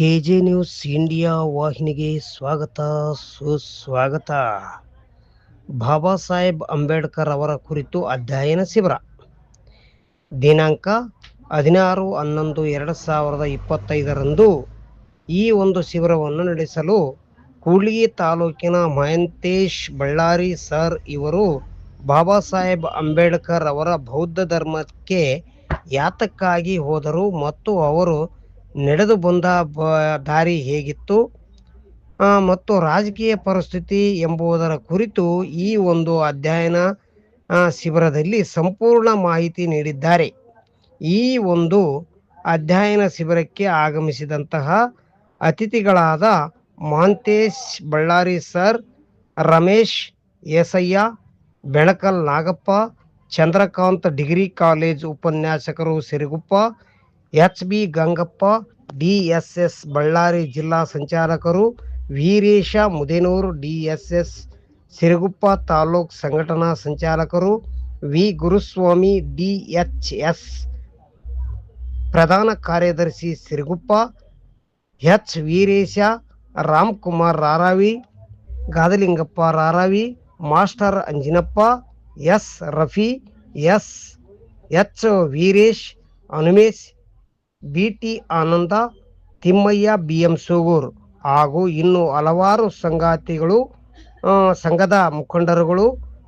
K J news India ವಾಹಿನಿಗೆ ಸ್ವಾಗತ, ಸುಸ್ವಾಗತ. ಬಾಬಾ ಸಾಹೇಬ್ ಅಂಬೇಡ್ಕರ್ ಅವರ ಕುರಿತು ಅಧ್ಯಯನ ಶಿಬಿರ. ದಿನಾಂಕ ಹದಿನಾರು ಹನ್ನೊಂದು ಎರಡು ಸಾವಿರದ ಇಪ್ಪತ್ತೈದರಂದು ಈ ಒಂದು ಶಿಬಿರವನ್ನು ನಡೆಸಲು ಕೂಡ್ಲಿಗಿ ತಾಲೂಕಿನ ಮಹಂತೇಶ್ ಬಳ್ಳಾರಿ ಸರ್ ಇವರು ಬಾಬಾ ಸಾಹೇಬ್ ಅಂಬೇಡ್ಕರ್ ಅವರ ಬೌದ್ಧ ಧರ್ಮಕ್ಕೆ ಯಾತಕ್ಕಾಗಿ ಹೋದರು ಮತ್ತು ಅವರು ನಡೆದು ಬಂದ ಬ- ದಾರಿ ಹೇಗಿತ್ತು? ಮತ್ತು ರಾಜಕೀಯ ಪರಿಸ್ಥಿತಿ ಎಂಬುದರ ಕುರಿತು ಈ ಒಂದು ಅಧ್ಯಯನ ಶಿಬಿರದಲ್ಲಿ ಸಂಪೂರ್ಣ ಮಾಹಿತಿ ನೀಡಿದ್ದಾರೆ. ಈ ಒಂದು ಅಧ್ಯಯನ ಶಿಬಿರಕ್ಕೆ ಆಗಮಿಸಿದಂತಹ ಅತಿಥಿಗಳಾದ Mantesh Ballari sir, Ramesh Esayya Belakal Nagappa, Chandrakant degree college ಉಪನ್ಯಾಸಕರು Siruguppa H B Gangappa D S S Ballari ಜಿಲ್ಲಾ ಸಂಚಾಲಕರು Veeresha Mudenuru D S S Siruguppa taluk ಸಂಘಟನಾ ಸಂಚಾಲಕರು V Guruswamy D H S ಪ್ರಧಾನ ಕಾರ್ಯದರ್ಶಿ Siruguppa H Veeresha Ramkumar Raravi Gadalingappa Raravi master Anjinappa S Rafi S H Veeresh Hanumesh B T Ananda, Timmayya, B M Sugur ಹಾಗೂ ಇನ್ನು ಹಲವಾರು ಸಂಗಾತಿಗಳು ಸಂಘದ ಮುಖಂಡರುಗಳು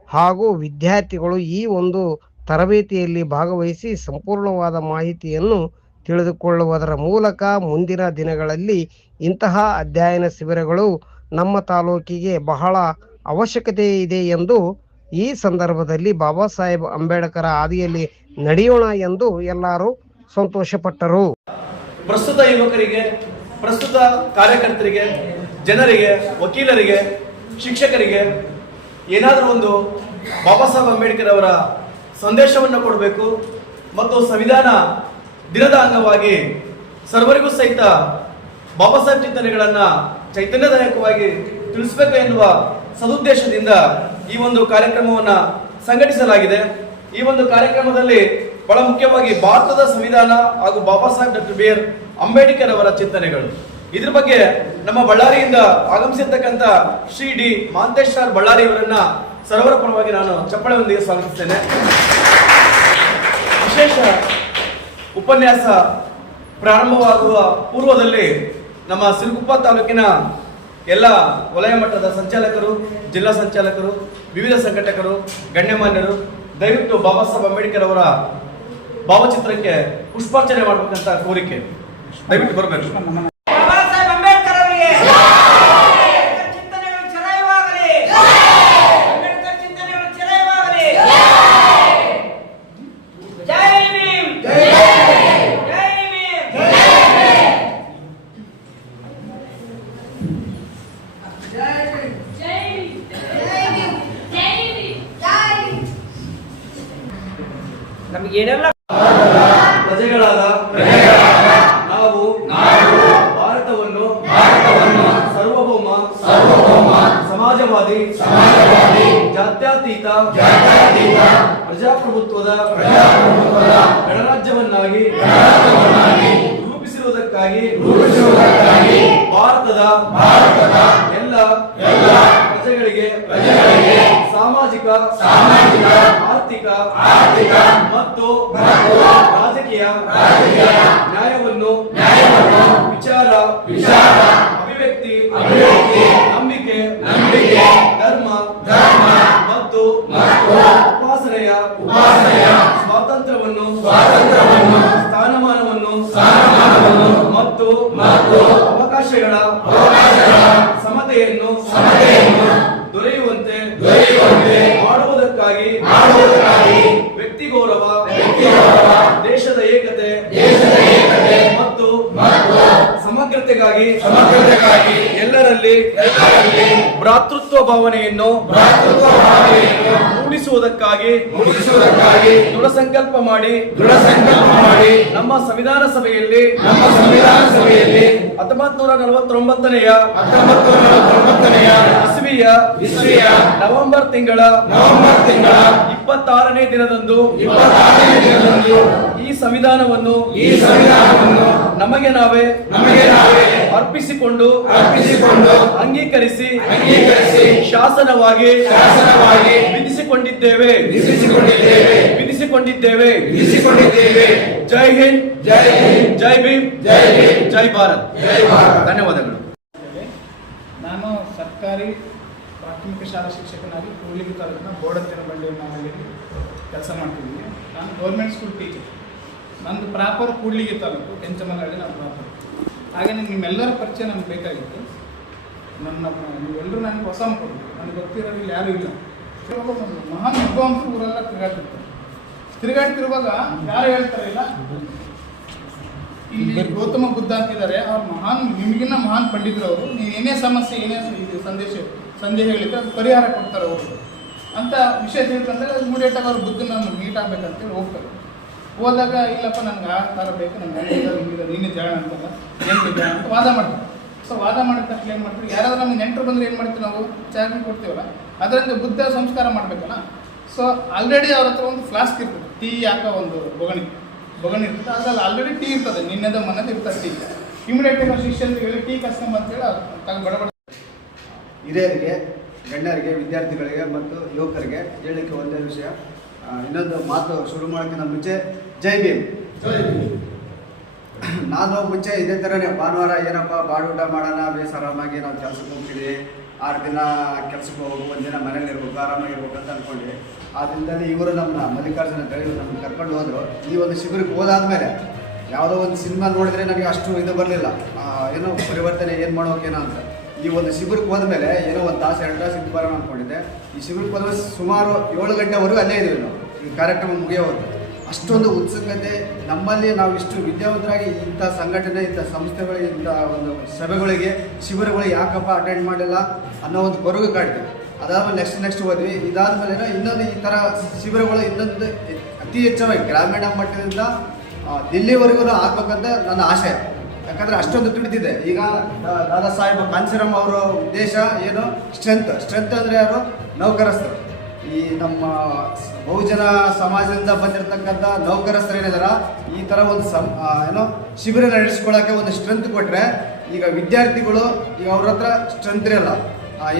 ಹಾಗೂ ವಿದ್ಯಾರ್ಥಿಗಳು ಈ ಒಂದು ತರಬೇತಿಯಲ್ಲಿ ಭಾಗವಹಿಸಿ ಸಂಪೂರ್ಣವಾದ ಮಾಹಿತಿಯನ್ನು ತಿಳಿದುಕೊಳ್ಳುವುದರ ಮೂಲಕ ಮುಂದಿನ ದಿನಗಳಲ್ಲಿ ಇಂತಹ ಅಧ್ಯಯನ ಶಿಬಿರಗಳು ನಮ್ಮ ತಾಲೂಕಿಗೆ ಬಹಳ ಅವಶ್ಯಕತೆ ಇದೆ ಎಂದು ಈ ಸಂದರ್ಭದಲ್ಲಿ ಬಾಬಾ ಸಾಹೇಬ್ ಅಂಬೇಡ್ಕರ್ ಹಾದಿಯಲ್ಲಿ ನಡೆಯೋಣ ಎಂದು ಎಲ್ಲರೂ ಸಂತೋಷಪಟ್ಟರು. ಪ್ರಸ್ತುತ ಯುವಕರಿಗೆ, ಪ್ರಸ್ತುತ ಕಾರ್ಯಕರ್ತರಿಗೆ, ಜನರಿಗೆ, ವಕೀಲರಿಗೆ, ಶಿಕ್ಷಕರಿಗೆ ಏನಾದರೂ ಒಂದು ಬಾಬಾ ಸಾಹೇಬ್ ಅಂಬೇಡ್ಕರ್ ಅವರ ಸಂದೇಶವನ್ನು ಕೊಡಬೇಕು ಮತ್ತು ಸಂವಿಧಾನ ದಿನದ ಅಂಗವಾಗಿ ಸರ್ವರಿಗೂ ಸಹಿತ ಬಾಬಾ ಸಾಹೇಬ್ ಚಿಂತನೆಗಳನ್ನು ಚೈತನ್ಯದಾಯಕವಾಗಿ ತಿಳಿಸಬೇಕು ಎನ್ನುವ ಸದುದ್ದೇಶದಿಂದ ಈ ಒಂದು ಕಾರ್ಯಕ್ರಮವನ್ನು ಸಂಘಟಿಸಲಾಗಿದೆ. ಈ ಒಂದು ಕಾರ್ಯಕ್ರಮದಲ್ಲಿ ಬಹಳ ಮುಖ್ಯವಾಗಿ ಭಾರತದ ಸಂವಿಧಾನ ಹಾಗೂ Baba Saheb doctor B R Ambedkar ಅವರ ಚಿಂತನೆಗಳು. ಇದ್ರ ಬಗ್ಗೆ ನಮ್ಮ ಬಳ್ಳಾರಿಯಿಂದ ಆಗಮಿಸಿರ್ತಕ್ಕಂಥ ಶ್ರೀ ಡಿ ಮಾಂತೇಶ್ ಸರ್ ಬಳ್ಳಾರಿ ಅವರನ್ನ ಸರ್ವರ ಪರವಾಗಿ ನಾನು ಚಪ್ಪಳದೊಂದಿಗೆ ಸ್ವಾಗತಿಸ್ತೇನೆ. ವಿಶೇಷ ಉಪನ್ಯಾಸ ಪ್ರಾರಂಭವಾಗುವ ಪೂರ್ವದಲ್ಲಿ ನಮ್ಮ ಸಿರುಗುಪ್ಪ ತಾಲೂಕಿನ ಎಲ್ಲ ವಲಯ ಮಟ್ಟದ ಸಂಚಾಲಕರು, ಜಿಲ್ಲಾ ಸಂಚಾಲಕರು, ವಿವಿಧ ಸಂಘಟಕರು, ಗಣ್ಯಮಾನ್ಯರು, ದಯವಿಟ್ಟು ಬಾಬಾ ಸಾಹೇಬ್ ಅಂಬೇಡ್ಕರ್ ಅವರ ಭಾವಚಿತ್ರಕ್ಕೆ ಪುಷ್ಪಾರ್ಚನೆ ಮಾಡಬೇಕಂತ ಕೋರಿಕೆ. ದಯವಿಟ್ಟು ಬರಬೇಕು. ನಮ್ಗೆ ಸಾಹೇಬ್ ಅಂಬೇಡ್ಕರ್ ಅವರಿಗೆ. ಅಂಬೇಡ್ಕರ್ ಚಿಂತನೆಗಳು ಚಿರಾಯವಾಗಲಿ ಅಂಬೇಡ್ಕರ್ ಚಿಂತನೆಗಳು ಚಿರಾಯವಾಗಲಿ ಜೈ ಭೀಮ್. ಜೈ ಭೀಮ್. ನಮಗೆ ಏನೆಲ್ಲ ಪ್ರಜೆಗಳಾದ ನಾವು ಭಾರತವನ್ನು ಸರ್ವಭೌಮ ಸಮಾಜವಾದಿ ಜಾತ್ಯತೀತ ಪ್ರಜಾಪ್ರಭುತ್ವದ ಗಣರಾಜ್ಯವನ್ನಾಗಿ ರೂಪಿಸಿರುವುದಕ್ಕಾಗಿ ಭಾರತದ ಎಲ್ಲ ಪ್ರಜೆಗಳಿಗೆ ಸಾಮಾಜಿಕ ಸಾಮಾಜಿಕ ಆರ್ಥಿಕ ಆರ್ಥಿಕ ಮತ್ತು ರಾಜಕೀಯ ನ್ಯಾಯವನ್ನು ವಿಚಾರ ವಿಚಾರ ಅಭಿವ್ಯಕ್ತಿ ಅಭಿವ್ಯಕ್ತಿ ನಂಬಿಕೆ ಧರ್ಮ ಧರ್ಮ ಮತ್ತು ಉಪಾಸನೆಯ ಉಪಾಸನೆಯ ಸ್ವಾತಂತ್ರ್ಯವನ್ನು ಸ್ವಾತಂತ್ರ್ಯವನ್ನು ಸ್ಥಾನಮಾನವನ್ನು ಸ್ಥಾನಮಾನವನ್ನು ಮತ್ತು ಮತ್ತು ಅವಕಾಶಗಳ ಸಮಗ್ರತೆಗಾಗಿ ಎಲ್ಲರಲ್ಲಿ ಭ್ರಾತೃತ್ವ ಭಾವನೆಯನ್ನು ಮೂಡಿಸುವುದಕ್ಕಾಗಿ ದೃಢ ಸಂಕಲ್ಪ ಮಾಡಿ ದೃಢ ಸಂಕಲ್ಪ ಮಾಡಿ ನಮ್ಮ ಸಂವಿಧಾನ ಸಭೆಯಲ್ಲಿ ನಮ್ಮ ಸಂವಿಧಾನ ಸಭೆಯಲ್ಲಿ ಹತ್ತೊಂಬತ್ ನೂರ ನಲವತ್ತೊಂಬತ್ತನೆಯ ಹತ್ತೊಂಬತ್ತು ನೂರ ಇಸ್ವಿಯ ಇಸ್ವಿಯ ನವೆಂಬರ್ ತಿಂಗಳ ನವೆಂಬರ್ ತಿಂಗಳ ಇಪ್ಪತ್ತಾರನೇ ದಿನದಂದು ಇಪ್ಪತ್ತಾರನೇ ದಿನದಂದು ಸಂವಿಧಾನವನ್ನು ಈ ಸಂವಿಧಾನವನ್ನು ನಮಗೆ ನಾವೇ ನಮಗೆ ನಾವೇ ಅರ್ಪಿಸಿಕೊಂಡು ಅರ್ಪಿಸಿಕೊಂಡು ಅಂಗೀಕರಿಸಿ ಅಂಗೀಕರಿಸಿ ಶಾಸನವಾಗಿ ಶಾಸನವಾಗಿ ವಿಧಿಸಿಕೊಂಡಿದ್ದೇವೆ. ವಿಧಿಸಿಕೊಂಡಿದ್ದೇವೆ. ವಿಧಿಸಿಕೊಂಡಿದ್ದೇವೆ. ವಿಧಿಸಿಕೊಂಡಿದ್ದೇವೆ. ಜೈ ಹಿಂದ್. ಜೈ ಹಿಂದ್. ಜೈ ಭೀಮ್. ಜೈ ಭೀಮ್. ಜೈ ಭಾರತ್. ಜೈ ಭಾರತ್. ಧನ್ಯವಾದಗಳು. ನಾನು ಸರ್ಕಾರಿ ಪ್ರಾಥಮಿಕ ಶಾಲಾ ಶಿಕ್ಷಕನಾಗಿ ಕೂಲಿಗೆ ತಾಲೂಕಿನ ಬೋಡಂತಿನ ಮನೆಯಲ್ಲಿ ಕೆಲಸ ಮಾಡ್ತಿದ್ದೀನಿ. ನಾನು ಗೌರ್ಮೆಂಟ್ ಸ್ಕೂಲ್ ಟೀಚರ್ ನಂದು ಪ್ರಾಪರ್ ಕೂಡ್ಲಿಗಿ ತಾಲೂಕು ಕೆಂಚಮನಹಳ್ಳಿ ನಾನು ಪ್ರಾಪರ್ ಹಾಗೆ ನಿಮ್ಮೆಲ್ಲರ ಪರಿಚಯ ನನಗೆ ಬೇಕಾಗಿತ್ತು. ನನ್ನ ನೀವೆಲ್ಲರೂ ನನಗೆ ಹೊಸ ಮಕ್ಕಳು. ನನಗೆ ಗೊತ್ತಿರೋರು ಇಲ್ಲಿ ಯಾರೂ ಇಲ್ಲ. ಮಹಾನ್ ವಿದ್ವಾಂಸರು ಊರೆಲ್ಲ ತಿರುಗಾಡ್ತಿರ್ತಾರೆ. ತಿರುಗಾಡ್ತಿರುವಾಗ ಯಾರು ಹೇಳ್ತಾರೆ ಇಲ್ಲ? ಇಲ್ಲಿ ಗೌತಮ ಬುದ್ಧ ಅಂತಿದ್ದಾರೆ ಅವ್ರು ಮಹಾನ್, ನಿಮಗಿನ್ನ ಮಹಾನ್ ಪಂಡಿತರು ಅವರು. ನೀವು ಏನೇ ಸಮಸ್ಯೆ, ಏನೇ ಸಂದೇಶ, ಸಂದೇಹ ಹೇಳಿದ್ರೆ ಅದು ಪರಿಹಾರ ಕೊಡ್ತಾರೆ ಅವರು. ಅಂತ ವಿಷಯ ತಿಳ್ಕೊಂಡ್ರೆ ಅದು ಇಮಿಡಿಯೇಟಾಗಿ ಅವ್ರು ಬುದ್ಧನ ಮೀಟ್ ಆಗ್ಬೇಕಂತೇಳಿ ಹೋಗ್ತಾರೆ. ಹೋದಾಗ ಇಲ್ಲಪ್ಪ, ನನಗೆ ಆ ಥರ ಬೇಕು, ನನಗೆ ನೀನೇ ಜಾಣ ಅಂತಲ್ಲ. ಏನು ಜಾಣ ಅಂತ ವಾದ ಮಾಡ್ತಾರೆ ಸೊ ವಾದ ಮಾಡಿದ ತಕ್ಷಣ ಏನು ಮಾಡ್ತೀವಿ? ಯಾರಾದ್ರೂ ನಮ್ಗೆ ನೆಂಟರು ಬಂದರೆ ಏನು ಮಾಡ್ತೀವಿ ನಾವು? ಚಾರ್ಜ್ ಕೊಡ್ತೀವಲ್ಲ? ಅದರಿಂದ ಬುದ್ಧ ಸಂಸ್ಕಾರ ಮಾಡಬೇಕಲ್ಲ? ಸೊ ಆಲ್ರೆಡಿ ಅವ್ರ ಹತ್ರ ಒಂದು ಫ್ಲಾಸ್ಕ್ ಇರ್ತದೆ. ಟೀ ಯಾಕೋ ಒಂದು ಬೊಗಣಿ. ಬೊಗಣಿ ಇರ್ತದೆ. ಅದ್ರಲ್ಲಿ ಆಲ್ರೆಡಿ ಟೀ ಇರ್ತದೆ. ನಿನ್ನೆದ ಮನೇಲಿ ಇರ್ತದೆ ಟೀ. ಇಮಿಡಿಯೇಟ್ ಶಿಷ್ಯರಿಗೆ ಹೇಳಿ, ಟೀ ಕಸ್ಕೊಂಬಂತೇಳಿ ತಗೊಂಡು ಬಡಬಡ ಬಡ ಹಿರಿಯರಿಗೆ, ಗಣ್ಯರಿಗೆ, ವಿದ್ಯಾರ್ಥಿಗಳಿಗೆ ಮತ್ತು ಯುವಕರಿಗೆ ಹೇಳಲಿಕ್ಕೆ ಒಂದೇ ವಿಷಯ. ಇನ್ನೊಂದು ಮಾತು ಶುರು ಮಾಡೋಕ್ಕಿಂತ ಮುಂಚೆ ಜೈ ಭೀಮ್. ನಾನು ಮುಂಚೆ ಇದೇ ಥರನೇ ಭಾನುವಾರ ಏನಪ್ಪ ಬಾಡೂಟ ಮಾಡೋಣ ಬೇಸ್ ಆರಾಮಾಗಿ ನಾವು ಕೆಲಸಕ್ಕೆ ಹೋಗ್ತೀವಿ. ಆರು ದಿನ ಕೆಲಸಕ್ಕೆ ಹೋಗ್ಬೇಕು ಒಂದು ದಿನ ಮನೇಲಿ ಇರ್ಬೇಕು ಆರಾಮಾಗಿರ್ಬೇಕು ಅಂತ ಅಂದ್ಕೊಂಡ್ವಿ ಆ ದಿನದಲ್ಲಿ ಇವರು ನಮ್ಮನ್ನ ಮಲ್ಲಿಕಾರ್ಜುನ ಡ್ರೈವರ್ ನಮ್ಗೆ ಕರ್ಕೊಂಡು ಹೋದರು. ಈ ಒಂದು ಶಿಬಿರಕ್ಕೆ ಹೋದಾದ್ಮೇಲೆ ಯಾವುದೋ ಒಂದು ಸಿನಿಮಾ ನೋಡಿದ್ರೆ ನನಗೆ ಅಷ್ಟು ಇದು ಬರಲಿಲ್ಲ. ಏನೋ ಪರಿವರ್ತನೆ ಏನು ಮಾಡೋಕೇನೋ ಅಂತ. ಈ ಒಂದು ಶಿಬಿರಕ್ಕೆ ಹೋದ್ಮೇಲೆ ಏನೋ ಒಂದು ತಾಸು, ಎರಡು ತಾಸು ಇದ್ದು ಬರೋಣ ಅಂದ್ಕೊಂಡಿದ್ದೆ. ಈ ಶಿಬಿರಕ್ಕೆ ಹೋದ್ರೆ ಸುಮಾರು ಏಳು ಗಂಟೆವರೆಗೂ ಅಲ್ಲೇ ಇದೀವಿ ನಾವು. ಈ ಕಾರ್ಯಕ್ರಮ ಮುಗಿಯೋವರೆಗೂ. ಅಷ್ಟೊಂದು ಉತ್ಸುಕತೆ, ನಮ್ಮಲ್ಲಿ ನಾವು ಇಷ್ಟು ವಿದ್ಯಾವಂತರಾಗಿ ಇಂಥ ಸಂಘಟನೆ, ಇಂಥ ಸಂಸ್ಥೆಗಳಿಗೆ ಇಂಥ ಒಂದು ಸಭೆಗಳಿಗೆ, ಶಿಬಿರಗಳಿಗೆ ಯಾಕಪ್ಪ ಅಟೆಂಡ್ ಮಾಡಿಲ್ಲ ಅನ್ನೋ ಒಂದು ಕೊರಗು ಕಾಡ್ತೀವಿ ಅದಾದ್ಮೇಲೆ ನೆಕ್ಸ್ಟ್ ನೆಕ್ಸ್ಟ್ ಹೋದ್ವಿ. ಏನೋ ಇನ್ನೊಂದು ಈ ಥರ ಶಿಬಿರಗಳು ಇನ್ನೊಂದು ಅತಿ ಹೆಚ್ಚಾಗಿ ಗ್ರಾಮೀಣ ಮಟ್ಟದಿಂದ ದಿಲ್ಲಿವರೆಗೂ ಆಗ್ಬೇಕಂತ ನನ್ನ ಆಶಯ ಯಾಕಂದ್ರೆ ಅಷ್ಟೊಂದು ತಿಳಿದಿದೆ. ಈಗ ದಾದಾ ಸಾಹೇಬ್ ಕಾಂಚಿರಾಮ್ ಅವರ ಉದ್ದೇಶ ಏನು? ಸ್ಟ್ರೆಂತ್. ಸ್ಟ್ರೆಂತ್ ಅಂದರೆ ಯಾರು? ನೌಕರಸ್ಥರು. ಈ ನಮ್ಮ ಬಹುಜನ ಸಮಾಜದಿಂದ ಬಂದಿರತಕ್ಕಂಥ ನೌಕರಸ್ಥರು ಏನಿದಾರ? ಈ ಥರ ಒಂದು ಸಮ್ ಏನೋ? ಶಿಬಿರ ನಡೆಸ್ಕೊಳ್ಳೋಕೆ ಒಂದು ಸ್ಟ್ರೆಂತ್ ಕೊಟ್ಟರೆ ಈಗ ವಿದ್ಯಾರ್ಥಿಗಳು ಈಗ ಅವ್ರ ಹತ್ರ ಸ್ಟ್ರೆಂತ್ ಇರಲ್ಲ.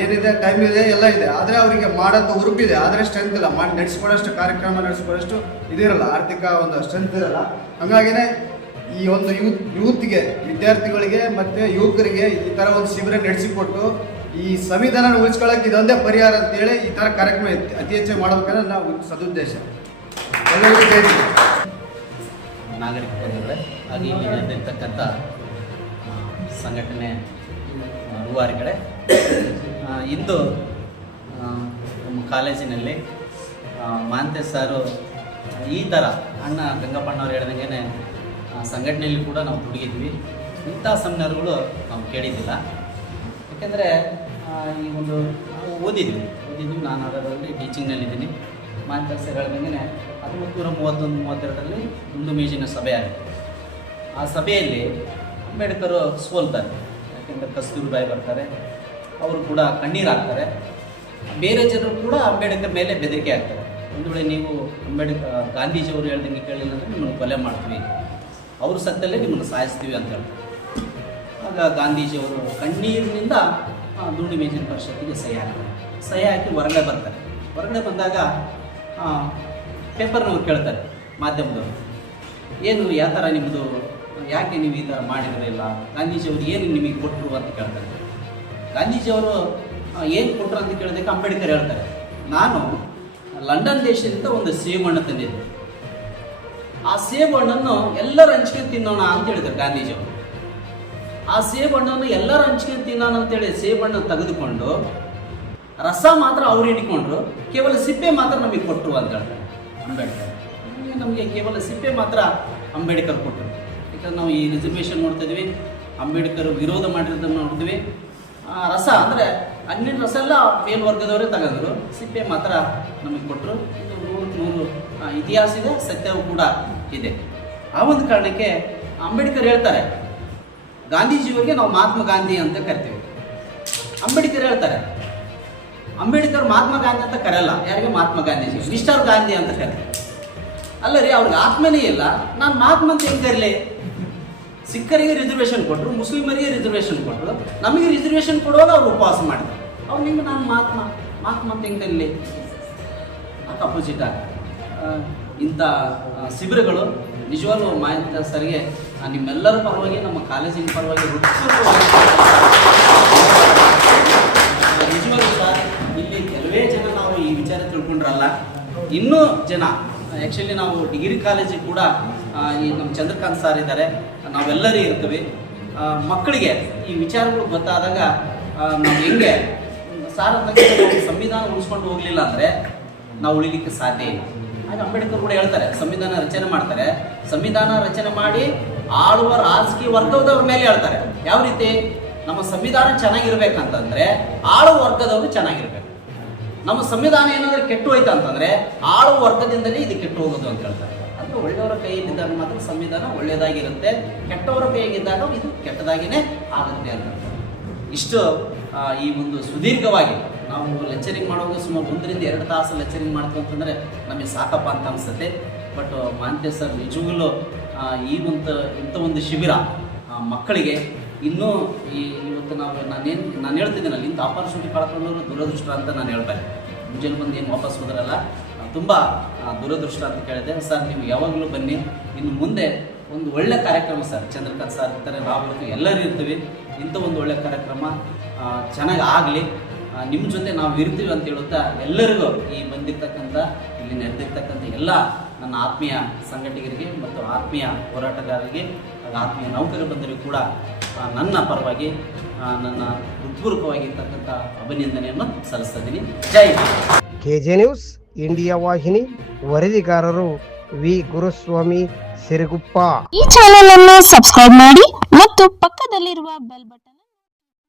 ಏನಿದೆ? ಟೈಮ್ ಇದೆ, ಎಲ್ಲ ಇದೆ. ಆದರೆ ಅವರಿಗೆ ಮಾಡೋಂಥ ಉರುಪಿದೆ ಆದರೆ ಸ್ಟ್ರೆಂತ್ ಇಲ್ಲ. ಮಾಡಿ ನಡೆಸ್ಕೊಳ್ಳೋಷ್ಟು ಕಾರ್ಯಕ್ರಮ ನಡೆಸ್ಕೊಳ್ಳೋಷ್ಟು ಇದಿರಲ್ಲ ಆರ್ಥಿಕ ಒಂದು ಸ್ಟ್ರೆಂತ್ ಇರಲ್ಲ. ಹಾಗಾಗಿನೇ ಈ ಒಂದು ಯೂತ್, ಯೂತ್ಗೆ, ವಿದ್ಯಾರ್ಥಿಗಳಿಗೆ ಮತ್ತು ಯುವಕರಿಗೆ ಈ ಥರ ಒಂದು ಶಿಬಿರ ನಡೆಸಿಕೊಟ್ಟು ಈ ಸಂವಿಧಾನ ಉಳಿಸ್ಕೊಳ್ಳೋಕೆ ಇದೊಂದೇ ಪರಿಹಾರ ಅಂತೇಳಿ ಈ ಥರ ಕಾರ್ಯಕ್ರಮ ಅತಿ ಹೆಚ್ಚು ಮಾಡ್ಬೇಕಂದ್ರೆ ನಾವು ಸದುದ್ದೇಶ ಎಲ್ಲರಿಗೂ. ನಾಗರಿಕ ಬಂಧುಗಳೇ, ಹಾಗೆ ಇಲ್ಲಿ ನಡೆದಿರ್ತಕ್ಕಂಥ ಸಂಘಟನೆ ರೂವಾರಿಗಳೇ ಇಂದು ನಮ್ಮ ಕಾಲೇಜಿನಲ್ಲಿ ಮಾಂತೆ ಸಾರು ಈ ಥರ ಅಣ್ಣ ಗಂಗಪ್ಪಣ್ಣವ್ರು ಹೇಳ್ದಂಗೆ ಸಂಘಟನೆಯಲ್ಲಿ ಕೂಡ ನಾವು ದುಡಿಗಿದ್ವಿ ಇಂಥ ಸೆಮಿನಾರ್ಗಳು ನಾವು ಕೇಳಿದ್ದಿಲ್ಲ. ಯಾಕೆಂದರೆ ಈ ಒಂದು ನಾವು ಓದಿದ್ವಿ ಓದಿದ್ವಿ ನಾನು ಅದರಲ್ಲಿ ಟೀಚಿಂಗ್ನಲ್ಲಿದ್ದೀನಿ. ಸರ್ ಹೇಳ್ದಂಗೆ ಹತ್ತೊಂಬತ್ತು ನೂರ ಮೂವತ್ತೊಂದು, ಮೂವತ್ತೆರಡರಲ್ಲಿ ಒಂದು ಮೇಜಿನ ಸಭೆ ಆಗಿದೆ ಆ ಸಭೆಯಲ್ಲಿ ಅಂಬೇಡ್ಕರು ಸೋಲ್ತಾರೆ. ಯಾಕೆಂದರೆ ಕಸ್ತೂರ್ಬಾಯಿ ಬರ್ತಾರೆ. ಅವರು ಕೂಡ ಕಣ್ಣೀರಾಗ್ತಾರೆ ಬೇರೆ ಜನರು ಕೂಡ ಅಂಬೇಡ್ಕರ್ ಮೇಲೆ ಬೆದರಿಕೆ ಆಗ್ತಾರೆ ಒಂದು ವೇಳೆ ನೀವು ಅಂಬೇಡ್ಕರ್ ಗಾಂಧೀಜಿಯವರು ಹೇಳ್ದಂಗೆ ಕೇಳಿಲ್ಲ ಅಂದರೆ ನಿಮ್ಮನ್ನು ಕೊಲೆ ಮಾಡ್ತೀವಿ. ಅವ್ರ ಸತ್ತಲ್ಲೇ ನಿಮ್ಮನ್ನು ಸಾಯಿಸ್ತೀವಿ ಅಂತ ಹೇಳ್ತಾರೆ. ಆಗ ಗಾಂಧೀಜಿಯವರು ಕಣ್ಣೀರಿನಿಂದ ದುಂಡು ಮೇಜಿನ ಪರಿಷತ್ತಿಗೆ ಸಹಿ ಹಾಕ್ತಾರೆ ಸಹಿ ಹಾಕಿ ಹೊರಗಡೆ ಬರ್ತಾರೆ. ಹೊರಗಡೆ ಬಂದಾಗ ಪೇಪರ್ನವ್ರು ಕೇಳ್ತಾರೆ ಮಾಧ್ಯಮದವರು. ಏನು, ಯಾವ ಥರ ನಿಮ್ಮದು, ಯಾಕೆ ನೀವು ಈ ಥರ ಮಾಡಿರಲಿಲ್ಲ ಗಾಂಧೀಜಿಯವರು ಏನು ನಿಮಗೆ ಕೊಟ್ಟರು ಅಂತ ಕೇಳ್ತಾರೆ. ಗಾಂಧೀಜಿಯವರು ಏನು ಕೊಟ್ಟರು ಅಂತ ಕೇಳಿದಕ್ಕೆ ಅಂಬೇಡ್ಕರ್ ಹೇಳ್ತಾರೆ. ನಾನು ಲಂಡನ್ ದೇಶದಿಂದ ಒಂದು ಸೇಬು ಹಣ್ಣು ತಂದಿದ್ದೆ. ಆ ಸೇಬು ಹಣ್ಣನ್ನು ಎಲ್ಲರೂ ಹಂಚ್ಕೊಂಡು ತಿನ್ನೋಣ ಅಂತ ಹೇಳಿದ್ರು ಗಾಂಧೀಜಿಯವರು ಆ ಸೇಬು ಹಣ್ಣನ್ನು ಎಲ್ಲರೂ ಹಂಚ್ಕೊಂಡು ತಿನ್ನೋಣ ಅಂತೇಳಿ ಸೇಬು ಹಣ್ಣು ತೆಗೆದುಕೊಂಡು ರಸ ಮಾತ್ರ ಅವ್ರು ಇಟ್ಕೊಂಡ್ರು ಕೇವಲ ಸಿಪ್ಪೆ ಮಾತ್ರ ನಮಗೆ ಕೊಟ್ಟರು ಅಂತ ಹೇಳ್ತಾರೆ ಅಂಬೇಡ್ಕರ್. ನಮಗೆ- ಕೇವಲ ಸಿಪ್ಪೆ ಮಾತ್ರ ಅಂಬೇಡ್ಕರ್ ಕೊಟ್ಟರು ಯಾಕಂದ್ರೆ ನಾವು ಈ ರಿಸರ್ವೇಷನ್ ನೋಡ್ತಾ ಇದ್ವಿ, ಅಂಬೇಡ್ಕರ್ ವಿರೋಧ ಮಾಡಿರೋದನ್ನು ನೋಡ್ತೀವಿ. ರಸ ಅಂದರೆ ಹಣ್ಣಿನ ರಸ ಎಲ್ಲ ಮೇಲ್ವರ್ಗದವರೇ ತಗೊಂಡ್ರು ಸಿಪ್ಪೆ ಮಾತ್ರ ನಮಗೆ ಕೊಟ್ಟರು ಇದು ನೂರು ನೂರು ಇತಿಹಾಸ ಇದೆ, ಸತ್ಯವೂ ಕೂಡ ಇದೆ. ಆ ಒಂದು ಕಾರಣಕ್ಕೆ ಅಂಬೇಡ್ಕರ್ ಹೇಳ್ತಾರೆ, ಗಾಂಧೀಜಿಯವರಿಗೆ ನಾವು ಮಹಾತ್ಮ ಗಾಂಧಿ ಅಂತ ಕರಿತೀವಿ. ಅಂಬೇಡ್ಕರ್ ಹೇಳ್ತಾರೆ, ಅಂಬೇಡ್ಕರ್ ಮಹಾತ್ಮ ಗಾಂಧಿ ಅಂತ ಕರೆಯಲ್ಲ, ಯಾರಿಗೆ ಮಹಾತ್ಮ ಗಾಂಧೀಜಿ? ಮಿಸ್ಟರ್ ಗಾಂಧಿ ಅಂತ ಕರಿತಾರೆ. ಅಲ್ಲ ರೀ, ಅವ್ರಿಗೆ ಆತ್ಮನೇ ಇಲ್ಲ, ನಾನು ಮಹಾತ್ಮ ಅಂತ ಹೆಂಗೆ ಕರೀಲಿ? ಸಿಖ್ಖರಿಗೆ ರಿಸರ್ವೇಷನ್ ಕೊಟ್ಟರು ಮುಸ್ಲಿಮರಿಗೆ ರಿಸರ್ವೇಷನ್ ಕೊಟ್ಟರು ನಮಗೆ ರಿಸರ್ವೇಷನ್ ಕೊಡುವಾಗ ಅವ್ರು ಉಪವಾಸ ಮಾಡಿದ್ರು ಅವ್ರು ನಿಮ್ಗೆ ನಾನು ಮಹಾತ್ಮ ಮಹಾತ್ಮ ಅಂತ ಹೆಂಗೆ ಕರೀಲಿ? ಅಪೋಸಿಟ್ ಆಗ. ಇಂಥ ಶಿಬಿರಗಳು ನಿಜವಾಗ್ಲೂ ಮಾಹಿತಿ ಸರ್ಗೆ ನಿಮ್ಮೆಲ್ಲರ ಪರವಾಗಿ, ನಮ್ಮ ಕಾಲೇಜಿನ ಪರವಾಗಿ ನಿಜವಾಗ್ಲೂ ಸರ್, ಇಲ್ಲಿ ಕೆಲವೇ ಜನ ನಾವು ಈ ವಿಚಾರ ತಿಳ್ಕೊಂಡ್ರಲ್ಲ. ಇನ್ನೂ ಜನ ಆ್ಯಕ್ಚುಲಿ ನಾವು ಡಿಗ್ರಿ ಕಾಲೇಜಿಗೆ ಕೂಡ ಈ ನಮ್ಮ ಚಂದ್ರಕಾಂತ್ ಸರ್ ಇದ್ದಾರೆ. ನಾವೆಲ್ಲರೂ ಇರ್ತೀವಿ. ಮಕ್ಕಳಿಗೆ ಈ ವಿಚಾರಗಳು ಗೊತ್ತಾದಾಗ ನಾವು ಹೆಂಗೆ ಸಾರ್ ಅಂದಾಗ ಸಂವಿಧಾನ ಉಳಿಸ್ಕೊಂಡು ಹೋಗಲಿಲ್ಲ ಅಂದರೆ ನಾವು ಉಳಿಲಿಕ್ಕೆ ಸಾಧ್ಯ ಇಲ್ಲ. ಹಾಗೆ ಅಂಬೇಡ್ಕರ್ ಕೂಡ ಹೇಳ್ತಾರೆ, ಸಂವಿಧಾನ ರಚನೆ ಮಾಡ್ತಾರೆ. ಸಂವಿಧಾನ ರಚನೆ ಮಾಡಿ ಆಳುವ ರಾಜಕೀಯ ವರ್ಗದವ್ರ ಮೇಲೆ ಹೇಳ್ತಾರೆ. ಯಾವ ರೀತಿ? ನಮ್ಮ ಸಂವಿಧಾನ ಚೆನ್ನಾಗಿರ್ಬೇಕಂತಂದ್ರೆ ಆಳು ವರ್ಗದವರು ಚೆನ್ನಾಗಿರ್ಬೇಕು. ನಮ್ಮ ಸಂವಿಧಾನ ಏನಾದ್ರೂ ಕೆಟ್ಟು ಹೋಯ್ತು ಅಂತಂದ್ರೆ ಆಳು ವರ್ಗದಿಂದಲೇ ಇದು ಕೆಟ್ಟು ಹೋಗೋದು ಅಂತ ಹೇಳ್ತಾರೆ. ಅಂದ್ರೆ ಒಳ್ಳೆಯವರ ಕೈಯಲ್ಲಿದ್ದಾಗ ಮಾತ್ರ ಸಂವಿಧಾನ ಒಳ್ಳೆಯದಾಗಿರುತ್ತೆ, ಕೆಟ್ಟವರ ಕೈಯಾಗಿದ್ದಾಗ ಇದು ಕೆಟ್ಟದಾಗಿನೇ ಆಗುತ್ತೆ ಅಂತ. ಇಷ್ಟು ಈ ಒಂದು ಸುದೀರ್ಘವಾಗಿ ನಾವು ಲೆಕ್ಚರಿಂಗ್ ಮಾಡೋದು ಸುಮಾರು ಒಂದರಿಂದ ಎರಡು ತಾಸು ಲೆಕ್ಚರಿಂಗ್ ಮಾಡ್ತೀವಿ ಅಂತಂದರೆ ನಮಗೆ ಸಾಕಪ್ಪ ಅಂತ ಅನಿಸುತ್ತೆ. ಬಟ್ ಮಾಂತ್ಯ ಸರ್ ನಿಜವಾಗಲೂ ಈ ಒಂದು, ಇಂಥ ಒಂದು ಶಿಬಿರ ಮಕ್ಕಳಿಗೆ ಇನ್ನೂ ಈ, ಇವತ್ತು ನಾವು, ನಾನೇನು, ನಾನು ಹೇಳ್ತಿದ್ದೀನಲ್ಲ, ಇಂಥ ಆಪರ್ಚುನಿಟಿ ಕಳ್ಕೊಂಡವರು ದುರದೃಷ್ಟ ಅಂತ ನಾನು ಹೇಳ್ಬೇಕು ಮುಂಜಾನೆ ಬಂದು ಏನು ವಾಪಸ್ ಹೋದ್ರಲ್ಲ ತುಂಬ ದುರದೃಷ್ಟ ಅಂತ ಕೇಳಿದೆ. ಸರ್ ನೀವು ಯಾವಾಗಲೂ ಬನ್ನಿ. ಇನ್ನು ಮುಂದೆ ಒಂದು ಒಳ್ಳೆ ಕಾರ್ಯಕ್ರಮ ಸರ್ ಚಂದ್ರಕಾಂತ್ ಸರ್ ಇರ್ತಾರೆ ಇರ್ತೀವಿ ಎಲ್ಲರೂ ಇರ್ತೀವಿ. ಇಂಥ ಒಂದು ಒಳ್ಳೆ ಕಾರ್ಯಕ್ರಮ ಚೆನ್ನಾಗಿ ಆಗಲಿ. ನಿಮ್ಮ ಜೊತೆ ನಾವು ಇರ್ತೀವಿ ಅಂತ ಹೇಳುತ್ತಾ ಎಲ್ಲರಿಗೂ ಈ ಬಂದಿರ್ತಕ್ಕಂಥ ಇಲ್ಲಿ ನಡೆದಿರ್ತಕ್ಕಂಥ ಎಲ್ಲ ನನ್ನ ಆತ್ಮೀಯ ಸಂಘಟಕರಿಗೆ ಮತ್ತು ಆತ್ಮೀಯ ಹೋರಾಟಗಾರರಿಗೆ ಹಾಗೂ ಆತ್ಮೀಯ ನೌಕರ ಬಂದರೂ ಕೂಡ ನನ್ನ ಪರವಾಗಿ ನನ್ನ ಹೃತ್ಪೂರ್ವಕವಾಗಿರ್ತಕ್ಕಂಥ ಅಭಿನಂದನೆಯನ್ನು ಸಲ್ಲಿಸ್ತಾ ಇದ್ದೀನಿ. Jai K J news India ವಾಹಿನಿ ವರದಿಗಾರರು ವಿ. ಗುರುಸ್ವಾಮಿ ಸಿರಿಗುಪ್ಪ. ಈ ಚಾನೆಲ್ ಅನ್ನು ಸಬ್ಸ್ಕ್ರೈಬ್ ಮಾಡಿ ಮತ್ತು ಪಕ್ಕದಲ್ಲಿರುವ ಬೆಲ್ ಬಟನ್